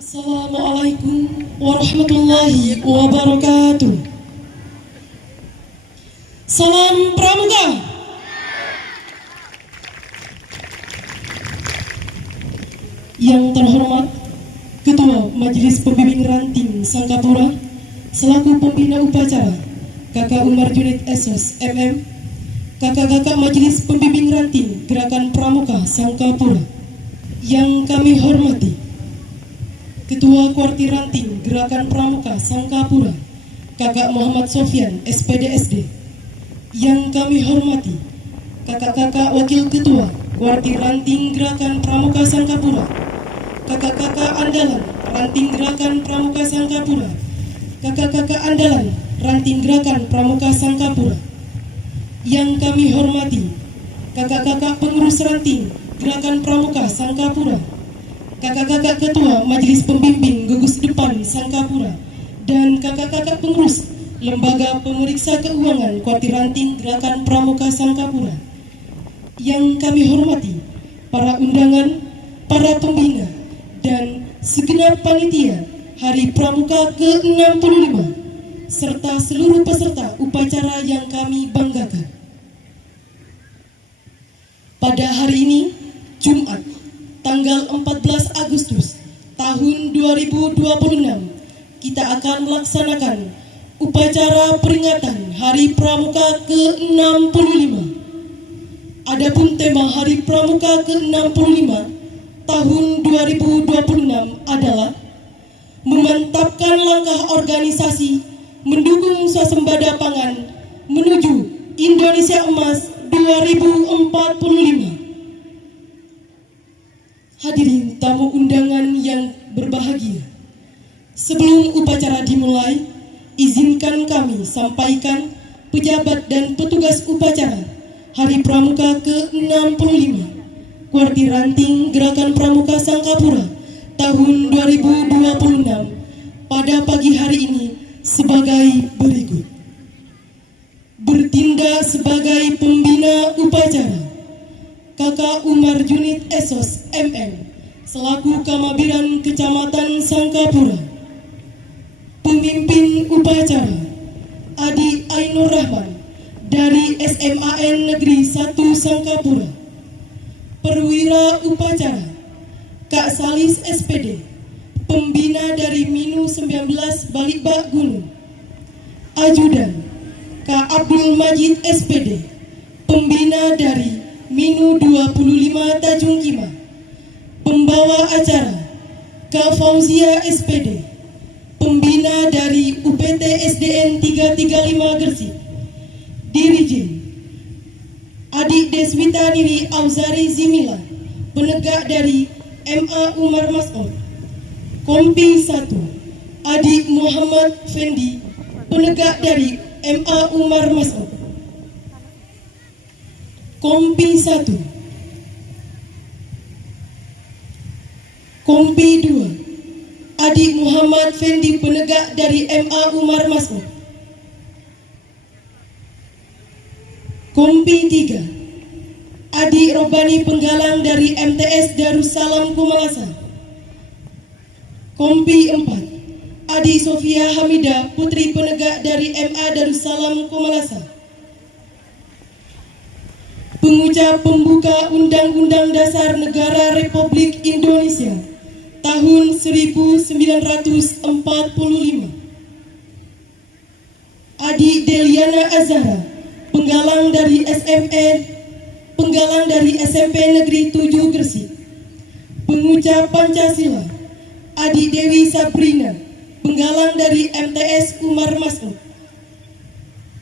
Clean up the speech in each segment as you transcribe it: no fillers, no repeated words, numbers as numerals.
Assalamualaikum warahmatullahi wabarakatuh. Salam Pramuka. Yang terhormat Ketua Majelis Pembimbing Ranting Sangkapura selaku pembina upacara Kakak Umar Junid Esos MM, kakak-kakak Majelis Pembimbing Ranting Gerakan Pramuka Sangkapura yang kami hormati Ketua Kuartir Ranting Gerakan Pramuka Sangkapura, Kakak Muhammad Sofyan, SPD-SD. Yang kami hormati, kakak-kakak Wakil Ketua Kuartir Ranting Gerakan Pramuka Sangkapura, kakak-kakak andalan Ranting Gerakan Pramuka Sangkapura, kakak-kakak andalan Ranting Gerakan Pramuka Sangkapura. Yang kami hormati, kakak-kakak pengurus Ranting Gerakan Pramuka Sangkapura, kakak-kakak ketua Majelis Pembimbing Gugus Depan Sangkapura, dan kakak-kakak pengurus Lembaga Pemeriksa Keuangan Kuartir Ranting Gerakan Pramuka Sangkapura. Yang kami hormati para undangan, para pembina, dan segenap panitia Hari Pramuka ke-65, serta seluruh peserta upacara yang kami banggakan. Pada hari ini, Jumat, tanggal 14 Agustus tahun 2026, kita akan melaksanakan upacara peringatan Hari Pramuka ke-65. Adapun tema Hari Pramuka ke-65 tahun 2026 adalah memantapkan langkah organisasi mendukung swasembada pangan menuju Indonesia Emas 2045. Hadirin tamu undangan yang berbahagia, sebelum upacara dimulai, izinkan kami sampaikan pejabat dan petugas upacara Hari Pramuka ke-65 Kuartir Ranting Gerakan Pramuka Sangkapura tahun 2026 pada pagi hari ini sebagai berikut. Bertindak sebagai pembina upacara, Kakak Umar Junid Esos MM selaku Kamabiran Kecamatan Sangkapura. Pemimpin upacara Adi Ainur Rahman dari SMAN Negeri 1 Sangkapura. Perwira upacara Kak Salis SPD, pembina dari Minu 19 Balitbak Gunung. Ajudan Kak Abdul Majid SPD, pembina dari Minu 25 Tanjung Kima. Pembawa acara Kak Fauzia SPD, pembina dari UPT SDN 335 Gresik. Dirjen Adik Deswita Niri Auzari Zimila, penegak dari MA Umar Mas'ud. Kompi 1 Adik Muhammad Fendi, penegak dari MA Umar Mas'ud. Kompi 1. Kompi 2 Adik Muhammad Fendi, penegak dari MA Umar Mas'ud. Kompi 3 Adik Robani Penggalang dari MTS Darussalam Kumalasa. Kompi 4 Adik Sofia Hamida, putri penegak dari MA Darussalam Kumalasa. Pengucap pembuka Undang-Undang Dasar Negara Republik Indonesia tahun 1945, Adik Deliana Azhara, penggalang dari SMP Negeri 7 Gresik. Pengucap Pancasila Adik Dewi Sabrina, penggalang dari MTS Umar Mas'ud.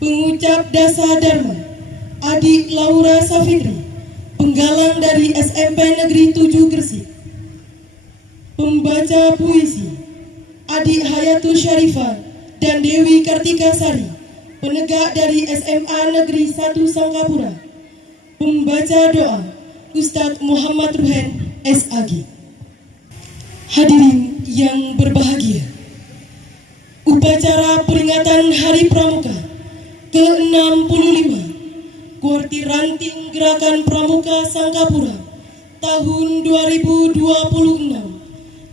Pengucap Dasa Dharma Adik Laura Safitri, penggalang dari SMP Negeri 7 Gresik. Pembaca puisi Adik Hayatul Syarifah dan Dewi Kartika Sari, penegak dari SMA Negeri 1 Sangkapura. Pembaca doa Ustadz Muhammad Ruhen SAG. Hadirin yang berbahagia, upacara peringatan Hari Pramuka ke-65 Kuartir Ranting Gerakan Pramuka Sangkapura tahun 2026,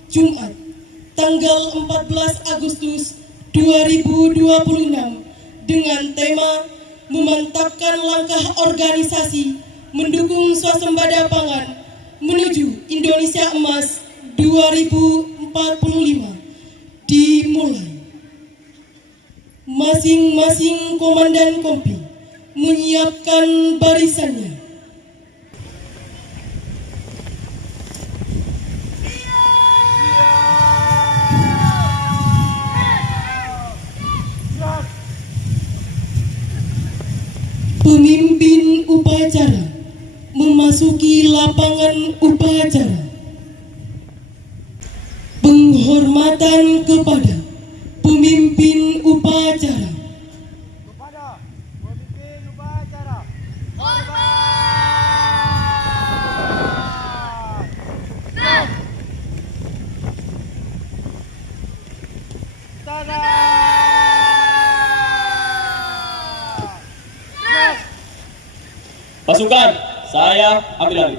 Jumat, tanggal 14 Agustus 2026 dengan tema memantapkan langkah organisasi mendukung swasembada pangan menuju Indonesia Emas 2045 dimulai. Masing-masing komandan kompi menyiapkan barisannya. Pemimpin upacara memasuki lapangan upacara. Penghormatan kepada pemimpin upacara. Kepada pemimpin upacara. Hormat. Tada. Pasukan, saya ambil alih.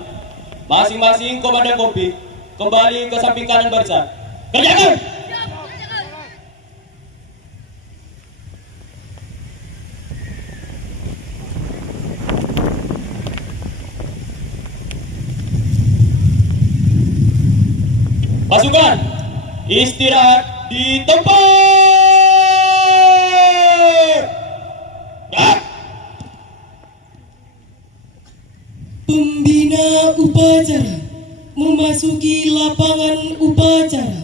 Masing-masing komandan kompi kembali ke samping kanan barisan. Kerjakan! Pasukan, istirahat di tempat. Ya. Pembina upacara memasuki lapangan upacara.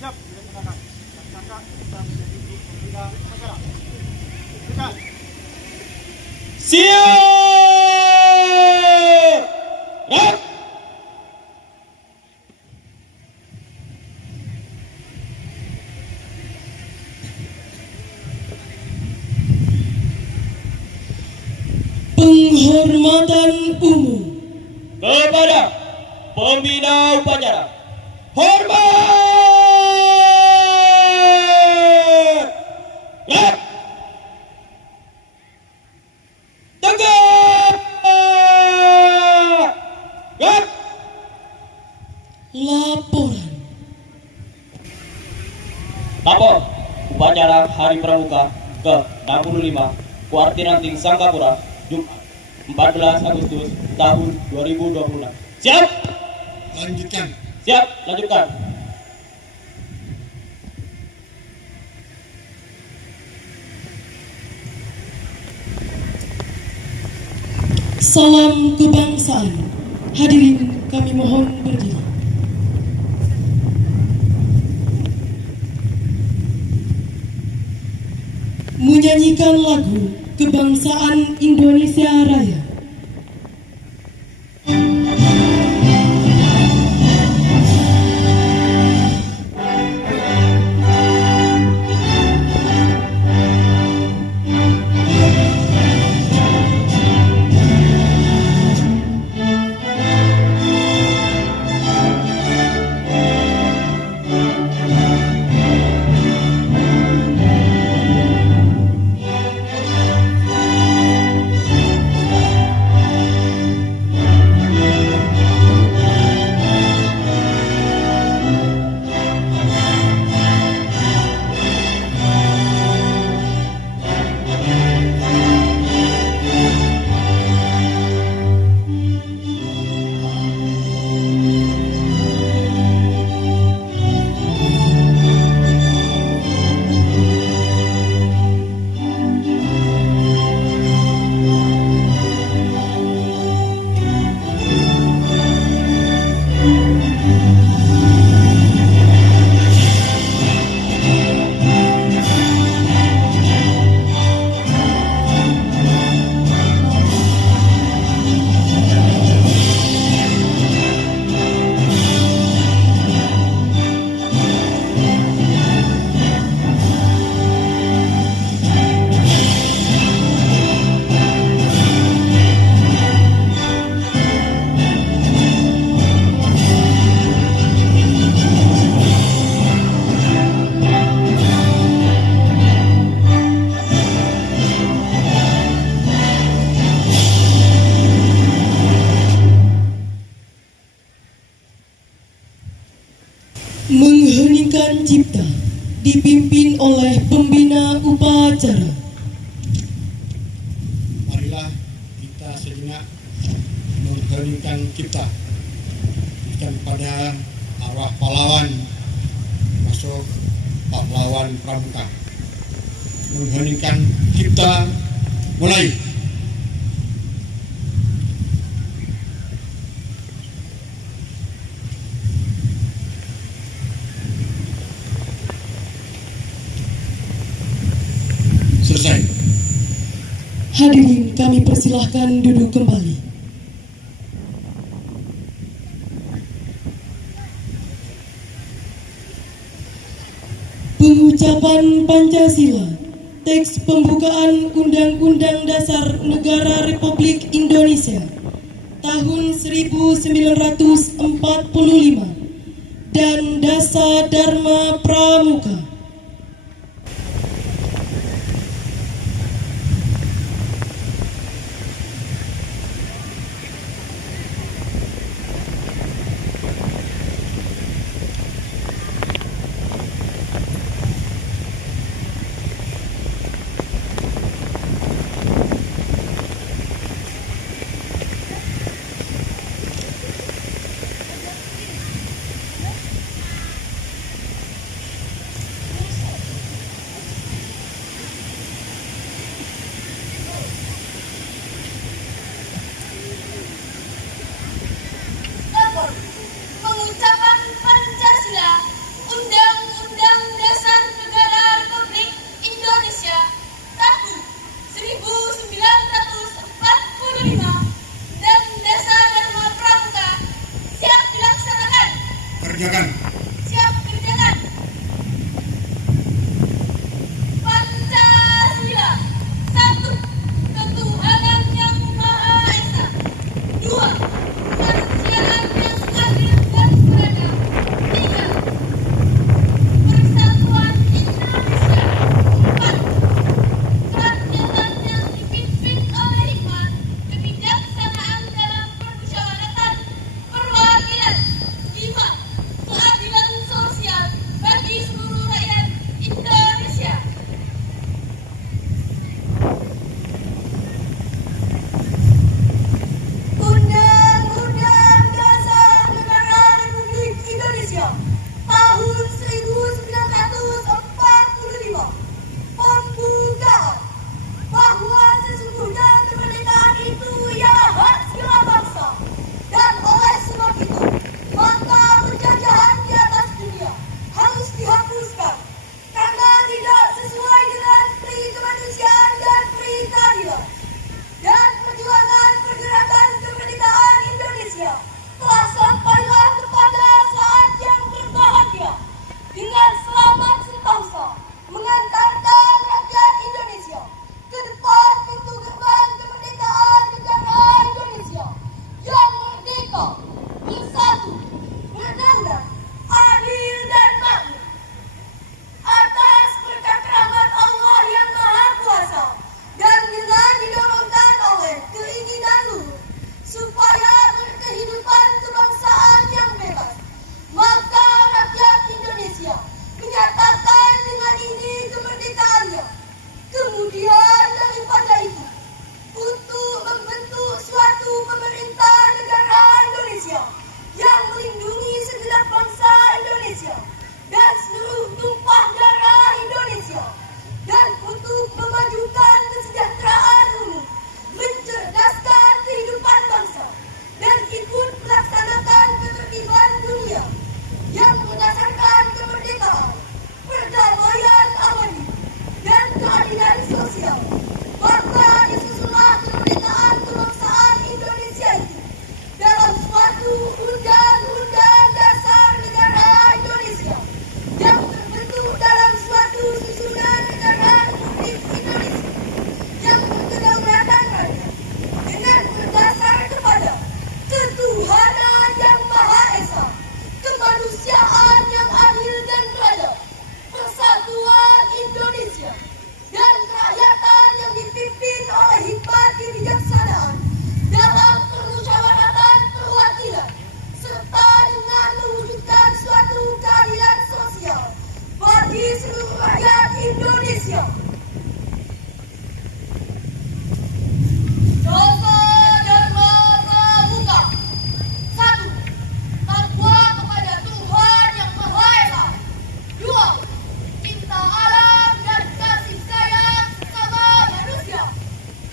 Siap, dilaksanakan. Laksanakan kita menjadi pembina upacara. Siap. Siap! Gerak! Penghormatan umum. Kepada pembina upacara. Hormat! Gerak! Tegak! Gerak! Laporan. Lapor upacara Hari Pramuka ke-65 Kuartir Ranting Sangkapura Jumat 14 Agustus tahun 2026. Siap? Lanjutkan. Siap, lanjutkan. Salam kebangsaan. Hadirin kami mohon berdiri. Menyanyikan lagu kebangsaan Indonesia Raya. cipta dipimpin oleh pembina upacara. Marilah kita sejenak mengheningkan cipta kepada arwah pahlawan, masuk pahlawan pramuka. Mengheningkan cipta mulai. Selesai. Hadirin kami persilahkan duduk kembali. Pengucapan Pancasila, teks pembukaan Undang-Undang Dasar Negara Republik Indonesia tahun 1945 dan Dasa Dharma Pramuka. bagi seluruh rakyat Indonesia. Dosa Dharma Pramuka. 1. Takwa kepada Tuhan Yang Maha Esa. 2. Cinta alam dan kasih sayang sesama manusia.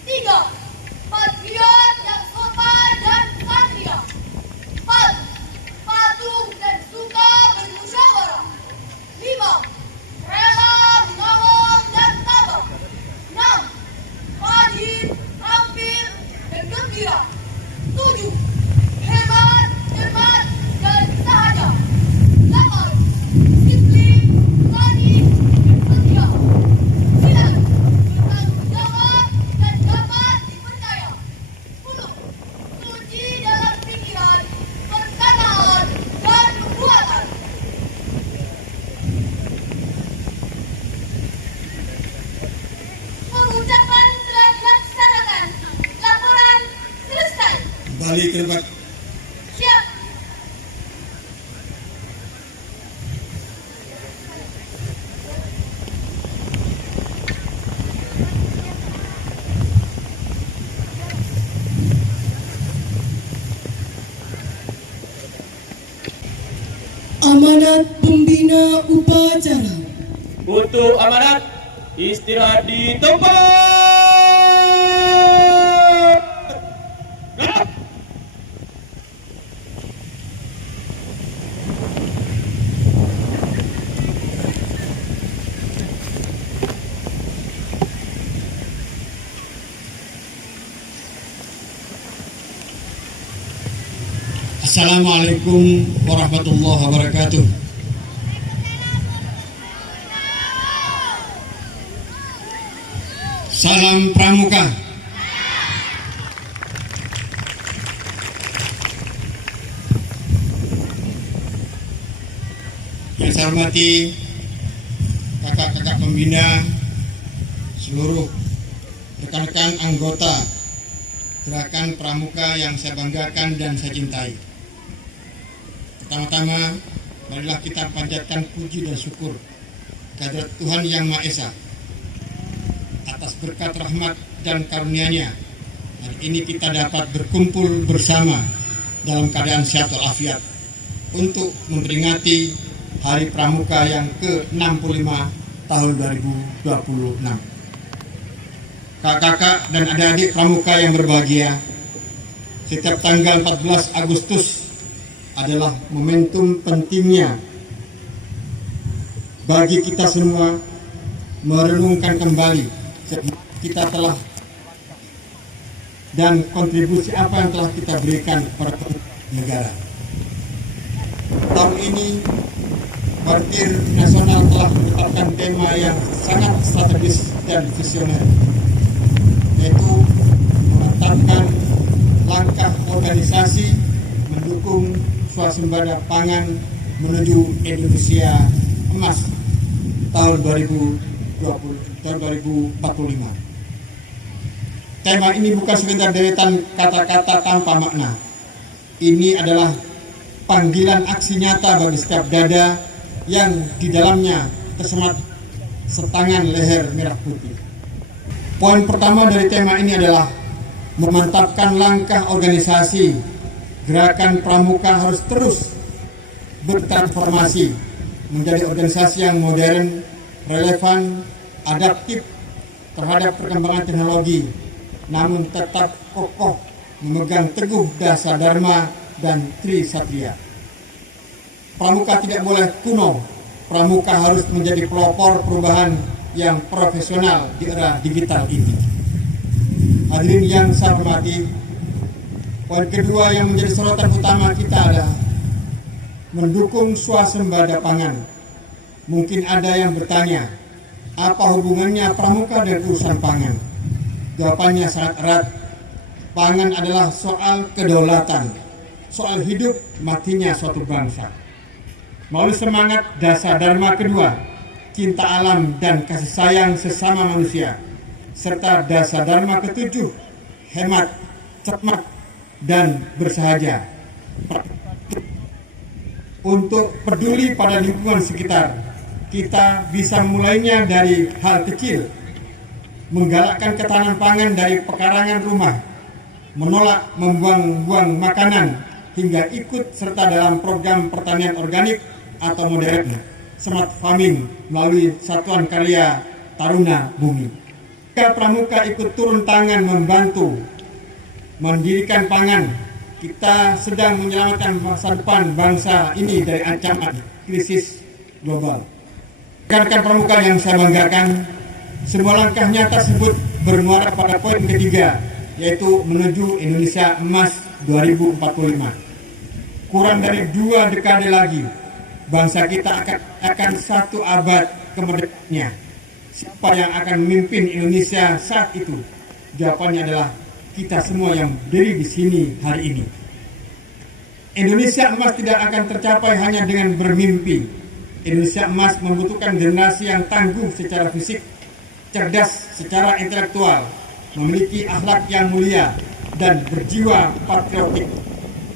3. Patriot yang sopan dan satria. 4. Patuh dan suka bermusyawarah. 5. Rela menolong dan tabah. 6. Rajin, terampil, dan gembira. 7. Hebat, cermat, dan sahaja. 8. Disiplin, berani, dan setia. 9. Bertanggung jawab dan dapat dipercaya. 10. Suci dalam pikiran, perkataan, dan perbuatan. Pengucapan telah dilaksanakan. Laporan selesai. Kembali ke tempat. Siap. Amanat pembina upacara. Untuk amanat, istirahat di tempat. Gerak. Assalamualaikum warahmatullahi wabarakatuh. Salam Pramuka. Yang saya hormati kakak-kakak pembina, seluruh rekan-rekan anggota Gerakan Pramuka yang saya banggakan dan saya cintai. Pertama-tama, marilah kita panjatkan puji dan syukur kehadirat Tuhan Yang Maha Esa atas berkat rahmat dan karunia-Nya. Hari ini kita dapat berkumpul bersama dalam keadaan sehat walafiat untuk memperingati Hari Pramuka yang ke-65 tahun 2026. Kakak-kakak dan adik-adik Pramuka yang berbahagia, setiap tanggal 14 Agustus adalah momentum pentingnya bagi kita semua merenungkan kembali kita telah dan kontribusi apa yang telah kita berikan kepada negara. Tahun ini Parkir Nasional telah menetapkan tema yang sangat strategis dan visioner, yaitu menetapkan langkah organisasi mendukung swasembada pangan menuju Indonesia Emas tahun 2045. Tema ini bukan sekedar deretan kata-kata tanpa makna. Ini adalah panggilan aksi nyata bagi setiap dada yang di dalamnya tersemat setangan leher merah putih. Poin pertama dari tema ini adalah memantapkan langkah organisasi. Gerakan Pramuka harus terus bertransformasi menjadi organisasi yang modern, relevan, adaptif terhadap perkembangan teknologi, namun tetap kokoh memegang teguh dasar Dharma dan Tri Satria. Pramuka tidak boleh kuno. Pramuka harus menjadi pelopor perubahan yang profesional di era digital ini. Hadirin yang saya hormati, poin kedua yang menjadi sorotan utama kita adalah mendukung swasembada pangan. Mungkin ada yang bertanya, apa hubungannya Pramuka dengan urusan pangan? Jawabannya sangat erat. Pangan adalah soal kedaulatan, soal hidup matinya suatu bangsa. Melalui semangat dasar Dharma kedua, cinta alam dan kasih sayang sesama manusia, serta dasar Dharma ketujuh, hemat, cermat, dan bersahaja, untuk peduli pada lingkungan sekitar, kita bisa mulainya dari hal kecil, menggalakkan ketahanan pangan dari pekarangan rumah, menolak membuang-buang makanan, hingga ikut serta dalam program pertanian organik atau modern, smart farming melalui Satuan Karya Taruna Bumi. Jika Pramuka ikut turun tangan membantu mendirikan pangan, kita sedang menyelamatkan masa depan bangsa ini dari ancaman krisis global. Rekan-rekan Pramuka yang saya banggakan, semua langkah nyata tersebut bermuara pada poin ketiga, yaitu menuju Indonesia Emas 2045. Kurang dari 2 dekade lagi, bangsa kita akan 1 abad kemerdekaannya. Siapa yang akan memimpin Indonesia saat itu? Jawabannya adalah kita semua yang berdiri di sini hari ini. Indonesia Emas tidak akan tercapai hanya dengan bermimpi. Indonesia Emas membutuhkan generasi yang tangguh secara fisik, cerdas secara intelektual, memiliki akhlak yang mulia, dan berjiwa patriotik.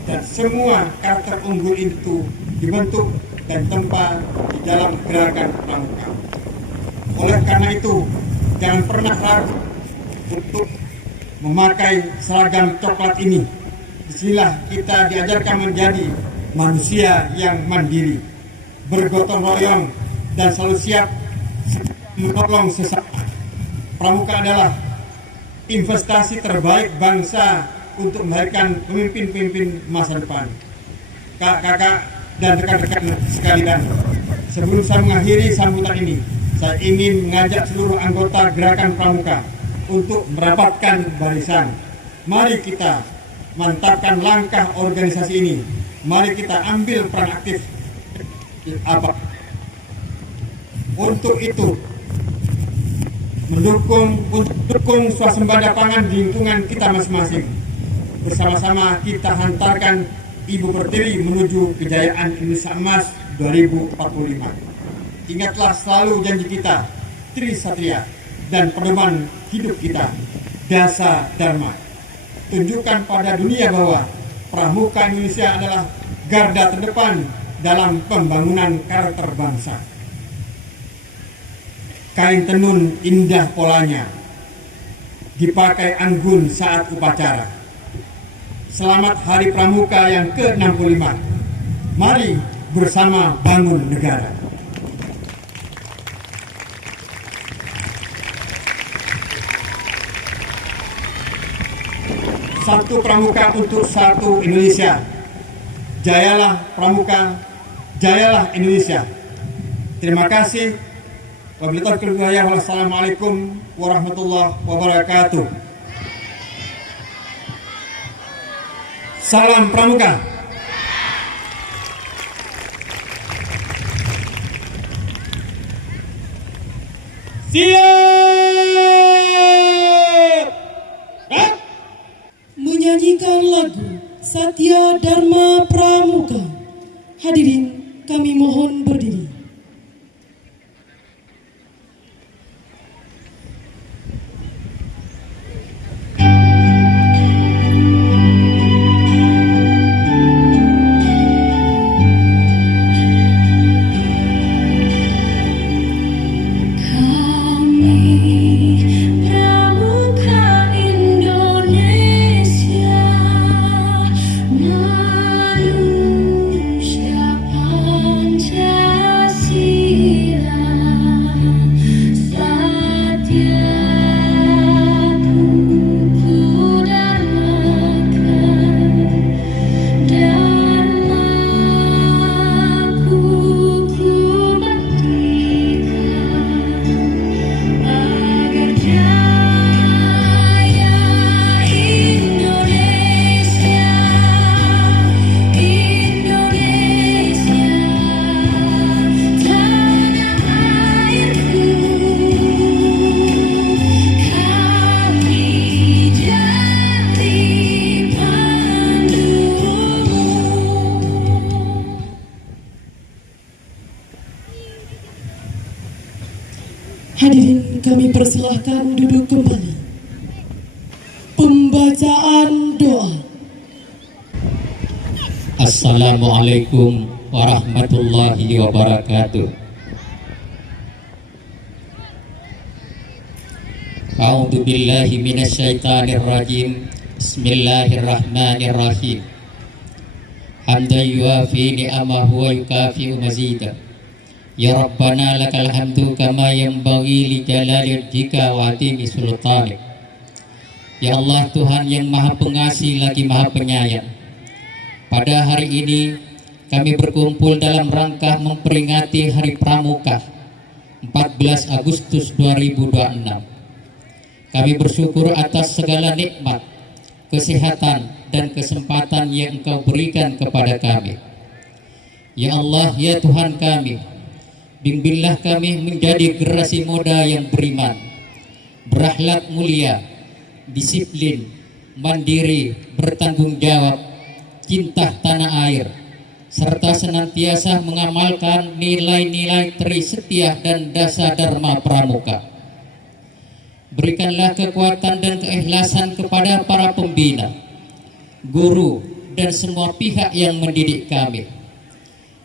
Dan semua karakter unggul itu dibentuk dan tempa di dalam gerakan Pramuka. Oleh karena itu, jangan pernah ragu untuk memakai seragam coklat ini. Disinilah kita diajarkan menjadi manusia yang mandiri, bergotong royong, dan selalu siap menolong sesama. Pramuka adalah investasi terbaik bangsa untuk melahirkan pemimpin-pemimpin masa depan. Kakak dan rekan-rekan sekalian, sebelum saya mengakhiri sambutan ini, saya ingin mengajak seluruh anggota gerakan Pramuka untuk merapatkan barisan. Mari kita mantapkan langkah organisasi ini. Mari kita ambil peran aktif. Untuk itu, mendukung swasembada pangan di lingkungan kita masing-masing. Bersama-sama kita hantarkan Ibu Pertiwi menuju kejayaan Indonesia Emas 2045. Ingatlah selalu janji kita, Tri Satria, dan pedoman hidup kita, Dasa Dharma. Tunjukkan pada dunia bahwa Pramuka Indonesia adalah garda terdepan dalam pembangunan karakter bangsa. Kain tenun indah polanya, dipakai anggun saat upacara. Selamat Hari Pramuka yang ke-65. Mari bersama bangun negara. Satu Pramuka untuk satu Indonesia. Jayalah Pramuka, jayalah Indonesia. Terima kasih. Wassalamualaikum warahmatullahi wabarakatuh. Salam Pramuka. Siap! Menyanyikan lagu Satya Dharma Pramuka. Hadirin, kami mohon berdiri. Hadirin, kami persilahkan duduk kembali. Pembacaan doa. Assalamualaikum warahmatullahi wabarakatuh. A'udzu billahi minasyaitonir rajim. Bismillahirrahmanirrahim. Hamdan yuafi ni'amahu wa yukafi'u mazidah. Ya Rabbana lakal hamdu kama yanbaghi li jalali wajhika wa atimi sultanik. Ya Allah, Tuhan yang Maha Pengasih lagi Maha Penyayang. Pada hari ini kami berkumpul dalam rangka memperingati Hari Pramuka 14 Agustus 2026. Kami bersyukur atas segala nikmat, kesehatan dan kesempatan yang Engkau berikan kepada kami. Ya Allah, ya Tuhan kami, bimbinglah kami menjadi generasi muda yang beriman, berakhlak mulia, disiplin, mandiri, bertanggung jawab, cinta tanah air, serta senantiasa mengamalkan nilai-nilai Trisetia dan Dasa Dharma Pramuka. Berikanlah kekuatan dan keikhlasan kepada para pembina, guru, dan semua pihak yang mendidik kami.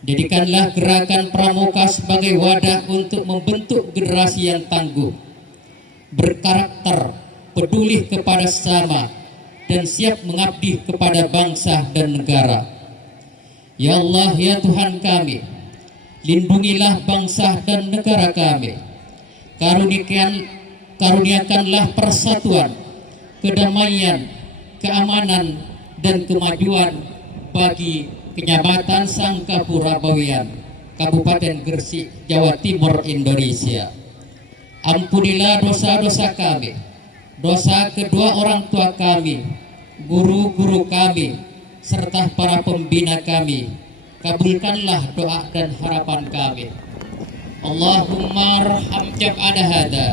Jadikanlah gerakan Pramuka sebagai wadah untuk membentuk generasi yang tangguh, berkarakter, peduli kepada sesama, dan siap mengabdi kepada bangsa dan negara. Ya Allah, ya Tuhan kami, lindungilah bangsa dan negara kami. Karuniakanlah persatuan, kedamaian, keamanan, dan kemajuan bagi Kecamatan Sangkapura Bawean, Kabupaten Gresik, Jawa Timur, Indonesia. Ampunilah dosa-dosa kami, dosa kedua orang tua kami, guru-guru kami, serta para pembina kami. Kabulkanlah doa dan harapan kami. Allahumma arham jam'ana hada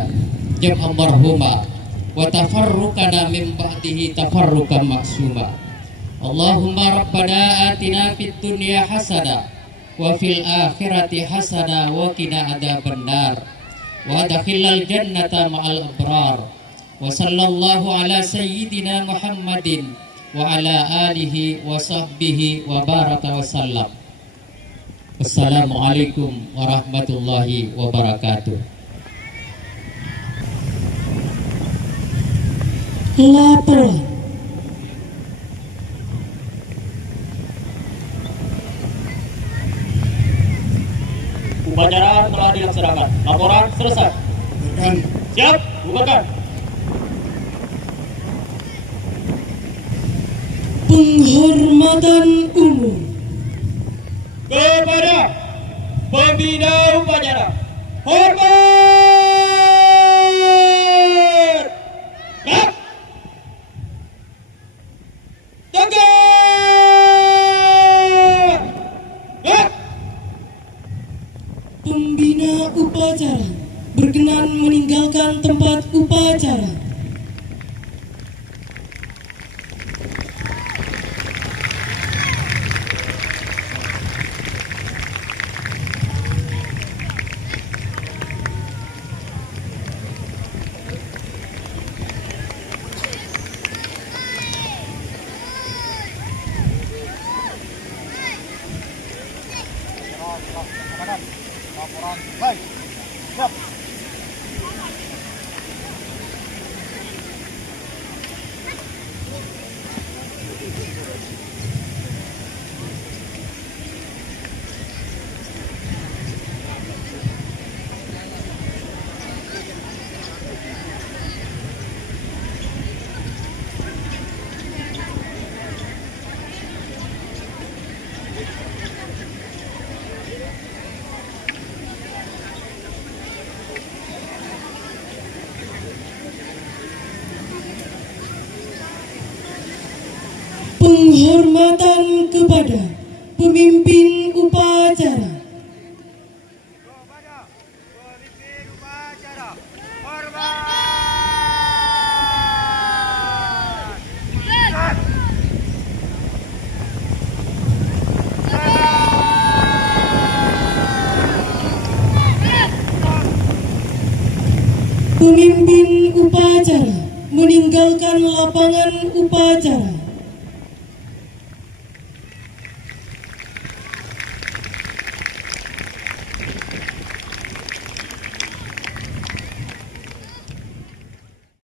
jam'an marhuma wa tafarruqana min ba'dihi tafarruqan maksuma. Allahumma rabbana atina fid dunya hasanah wa fil akhirati hasanah wa qina adzabannar wa adkhilnal jannata ma'al abrar. Wa sallallahu ala sayyidina Muhammadin wa ala alihi wa sahbihi wa baraka wa sallam. Wassalamualaikum warahmatullahi wabarakatuh. Laporan. Upacara telah dilaksanakan. Laporan selesai. Dan Siap, bubarkan. Penghormatan umum. Kepada pembina upacara, hormat. Siap. Tegak. Siap. Pembina upacara berkenan meninggalkan tempat upacara. Penghormatan kepada pemimpin upacara. Pemimpin upacara meninggalkan lapangan upacara.